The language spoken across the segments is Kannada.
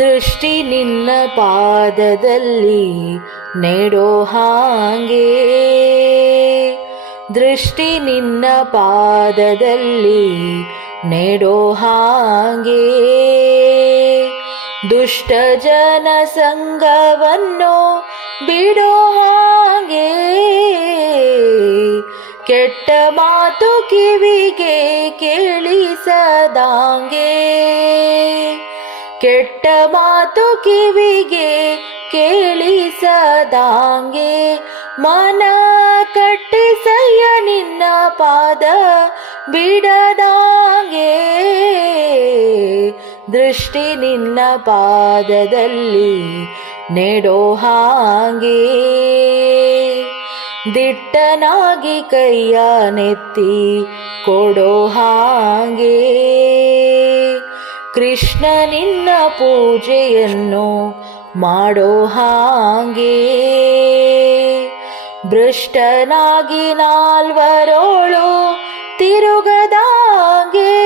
ದೃಷ್ಟಿ ನಿನ್ನ ಪಾದದಲ್ಲಿ ನೆಡೋ ಹಾಗೆ, ದೃಷ್ಟಿ ನಿನ್ನ ಪಾದದಲ್ಲಿ ನೆಡೋ ಹಾಗೆ, ದುಷ್ಟ ಜನ ಸಂಗವನ್ನು ಬಿಡೋ ಹಾಗೆ, ಕೆಟ್ಟ ಮಾತು ಕಿವಿಗೆ ಕೇಳಿಸದಾಂಗೆ, ಕೆಟ್ಟ ಮಾತು ಕಿವಿಗೆ ಕೇಳಿಸದಾಂಗೆ, ಮನ ಕಟ್ಟಿಸಯ್ಯ ನಿನ್ನ ಪಾದ ಬಿಡದಾಂಗೆ, ದೃಷ್ಟಿ ನಿನ್ನ ಪಾದದಲ್ಲಿ ನೆಡೋ ಹಾಗೆ, ದಿಟ್ಟನಾಗಿ ಕೈಯ ನೆತ್ತಿ ಕೊಡೋ ಹಾಗೆ, ಕೃಷ್ಣ ನಿನ್ನ ಪೂಜೆಯನ್ನು ಮಾಡೋ ಹಾಗೆ, ಭ್ರಷ್ಟನಾಗಿ ನಾಲ್ವರೋಳು ತಿರುಗದಾಗೆ,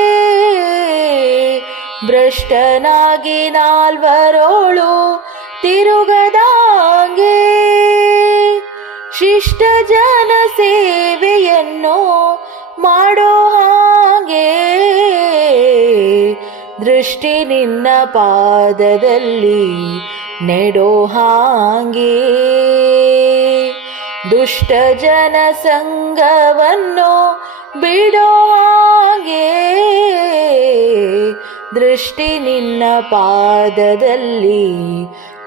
ಭ್ರಷ್ಟನಾಗಿ ನಾಲ್ವರೋಳು ತಿರುಗದಾಗೆ, ಶಿಷ್ಟ ಜನ ಸೇವೆಯನ್ನು ಮಾಡೋ ಹಾಗೆ, ದೃಷ್ಟಿ ನಿನ್ನ ಪಾದದಲ್ಲಿ ನೆಡೋ ಹಾಗೆ, ದುಷ್ಟ ಜನ ಸಂಗವನ್ನು ಬಿಡೋ ಹಾಗೆ, ದೃಷ್ಟಿ ನಿನ್ನ ಪಾದದಲ್ಲಿ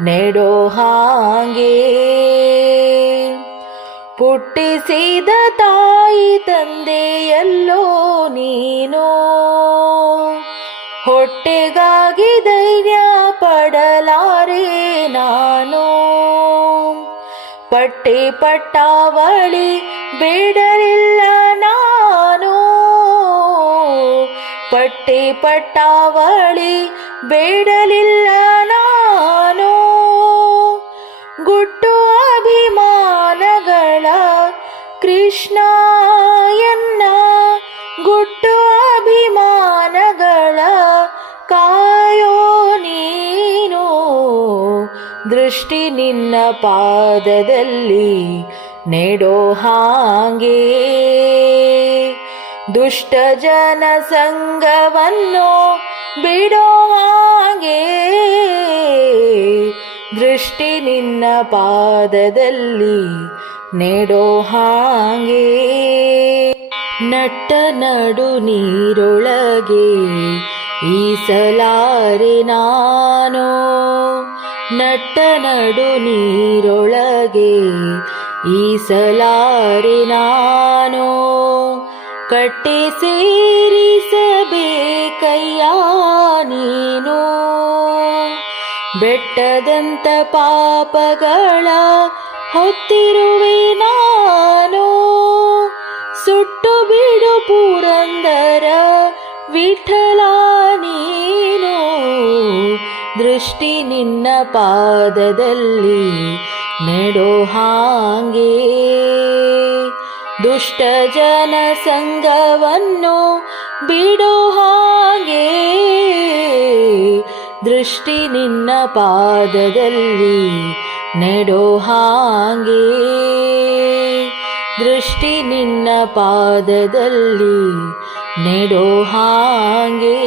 ನೆಡೋ ಹಾಗೆ, ಪುಟ್ಟಿಸಿದ ತಾಯಿ ತಂದೆಯಲ್ಲೋ ನೀನು, ಹೊಟ್ಟೆಗಾಗಿ ಧೈರ್ಯ ಪಡಲಾರೆ ನಾನು, ಪಟ್ಟೆ ಪಟ್ಟಾವಳಿ ಬೇಡರಿಲ್ಲ ನಾನು, ಪಟ್ಟೆ ಪಟ್ಟಾವಳಿ ಬೇಡಲಿಲ್ಲ ನಾನು, ಗುಟ್ಟು ಅಭಿಮಾನಗಳ ಕೃಷ್ಣ ಎನ್ನ, ಗುಟ್ಟು ಅಭಿಮಾನಗಳ ಕಾಯೋ ನೀನು, ದೃಷ್ಟಿ ನಿನ್ನ ಪಾದದಲ್ಲಿ ನೆಡೋ ಹಾಗೆ, ದುಷ್ಟ ಜನ ಸಂಗವನ್ನು ಬಿಡೋ ಹಾಗೆ, ದೃಷ್ಟಿ ನಿನ್ನ ಪಾದದಲ್ಲಿ ನೆಡೋ ಹಾಗೆ, ನಟ್ಟ ನಡು ನೀರೊಳಗೆ ಈಸಲಾರೆ ನಾನು, ನಟ್ಟ ನಡು ನೀರೊಳಗೆ ಈಸಲಾರೆ ನಾನು, ಕಟ್ಟಿ ಸೇರಿಸಬೇಕಯ್ಯ ನೀನು, ಬೆಟ್ಟದಂತ ಪಾಪಗಳ ಹೊತ್ತಿರುವೆ ನಾನು, ಸುಟ್ಟು ಬಿಡು ಪುರಂದರ ವಿಠಲ ನೀನು, ದೃಷ್ಟಿ ನಿನ್ನ ಪಾದದಲ್ಲಿ ನೆಡೋ ಹಾಗೆ, ದುಷ್ಟ ಜನ ಸಂಗವನ್ನು ಬಿಡೋ ಹಾಗೆ, ದೃಷ್ಟಿ ನಿನ್ನ ಪಾದದಲ್ಲಿ ನೆಡೋ ಹಾಗೆ, ದೃಷ್ಟಿ ನಿನ್ನ ಪಾದದಲ್ಲಿ ನೆಡೋ ಹಾಗೆ.